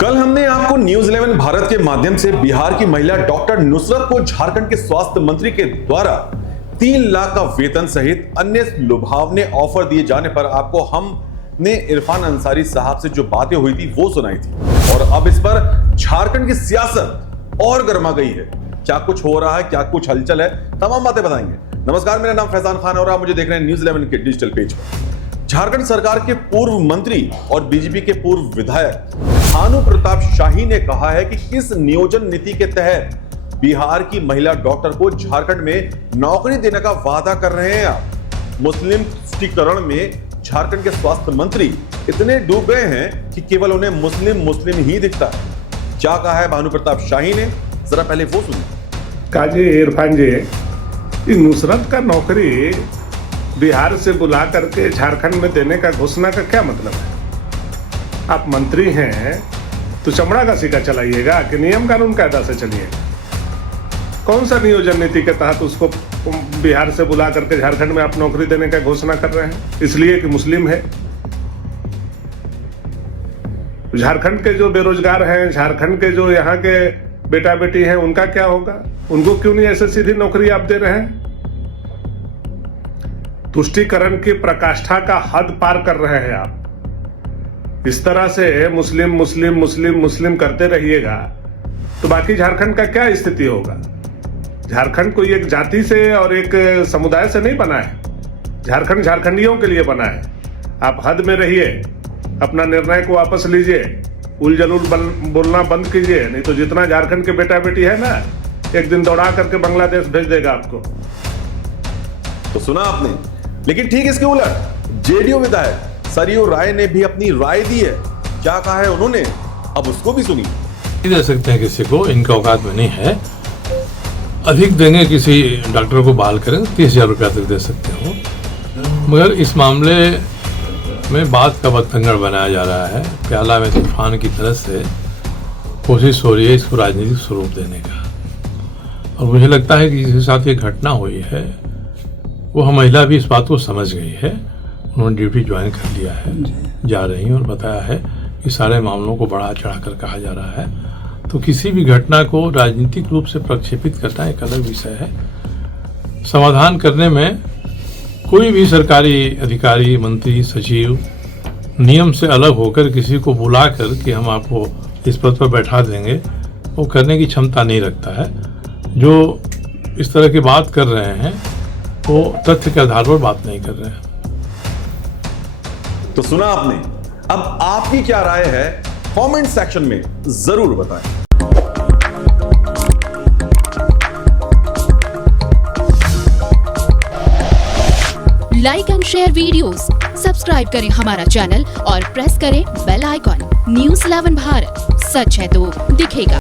कल हमने आपको न्यूज 11 भारत के माध्यम से बिहार की महिला डॉक्टर नुसरत को झारखंड के स्वास्थ्य मंत्री के द्वारा 3 लाख का वेतन सहित अन्य लुभावने ऑफर दिए जाने पर आपको हमने इरफान अंसारी साहब से जो बातें हुई थी वो सुनाई थी। और अब इस पर झारखंड की सियासत और गर्मा गई है। क्या कुछ हो रहा है, क्या कुछ हलचल है, तमाम बातें बताएंगे। नमस्कार, मेरा नाम फैजान खान और आप मुझे देख रहे हैं न्यूज 11 के डिजिटल पेज पर। झारखंड सरकार के पूर्व मंत्री और बीजेपी के पूर्व विधायक भानु प्रताप शाही ने कहा है कि किस नियोजन नीति के तहत बिहार की महिला डॉक्टर को झारखंड में नौकरी देने का वादा कर रहे हैं आप। मुस्लिम तुष्टीकरण में झारखंड के स्वास्थ्य मंत्री इतने डूब गए हैं कि केवल उन्हें मुस्लिम ही दिखता है। क्या कहा है भानु प्रताप शाही ने, जरा पहले वो सुनिए। काजी इरफान जी, नुसरत का नौकरी बिहार से बुला करके झारखंड में देने का घोषणा का क्या मतलब है? आप मंत्री हैं तो चमड़ा का सिक्का चलाइएगा कि नियम कानून कायदा से चलिएगा? कौन सा नियोजन नीति के तहत उसको बिहार से बुला करके झारखंड में आप नौकरी देने का घोषणा कर रहे हैं? इसलिए कि मुस्लिम है? झारखंड के जो बेरोजगार हैं, झारखंड के जो यहाँ के बेटा बेटी हैं, उनका क्या होगा? उनको क्यों नहीं ऐसे सीधी नौकरी आप दे रहे हैं? तुष्टीकरण की प्रकाष्ठा का हद पार कर रहे हैं आप। इस तरह से मुस्लिम करते रहिएगा तो बाकी झारखंड का क्या स्थिति होगा? झारखंड कोई एक जाति से और एक समुदाय से नहीं बना है। झारखंड झारखंडियों के लिए बना है। आप हद में रहिए, अपना निर्णय को वापस लीजिए, उलझुल बोलना बंद कीजिए, नहीं तो जितना झारखंड के बेटा बेटी है ना, एक दिन दौड़ा करके बांग्लादेश भेज देगा आपको। तो सुना आपने, लेकिन ठीक इसके उलट जेडीयू विधायक सरयू राय ने भी अपनी राय दी है। क्या कहा है उन्होंने, अब उसको भी सुनिए। दे सकते हैं किसी को, इनका औकात में नहीं है। अधिक देंगे, किसी डॉक्टर को बहाल करें 30,000 रुपया तक दे सकते हो। मगर इस मामले में बात का बतंगड़ बनाया जा रहा है। प्याला में तूफान की तरह से कोशिश हो रही है इसको राजनीतिक स्वरूप देने का। और मुझे लगता है कि जिसके साथ ये घटना हुई है वो महिला भी इस बात को समझ गई है। उन्होंने ड्यूटी ज्वाइन कर लिया है, जा रही हैं और बताया है कि सारे मामलों को बढ़ा चढ़ा कर कहा जा रहा है। तो किसी भी घटना को राजनीतिक रूप से प्रक्षेपित करना एक अलग विषय है। समाधान करने में कोई भी सरकारी अधिकारी, मंत्री, सचिव नियम से अलग होकर किसी को बुलाकर कि हम आपको इस पद पर बैठा देंगे, वो करने की क्षमता नहीं रखता है। जो इस तरह की बात कर रहे हैं वो तथ्य के आधार पर बात नहीं कर रहे हैं। तो सुना आपने, अब आपकी क्या राय है कमेंट सेक्शन में जरूर बताएं। Like and share videos, subscribe करें हमारा चैनल और प्रेस करें बेल आइकॉन। न्यूज़ 11 भारत, सच है तो दिखेगा।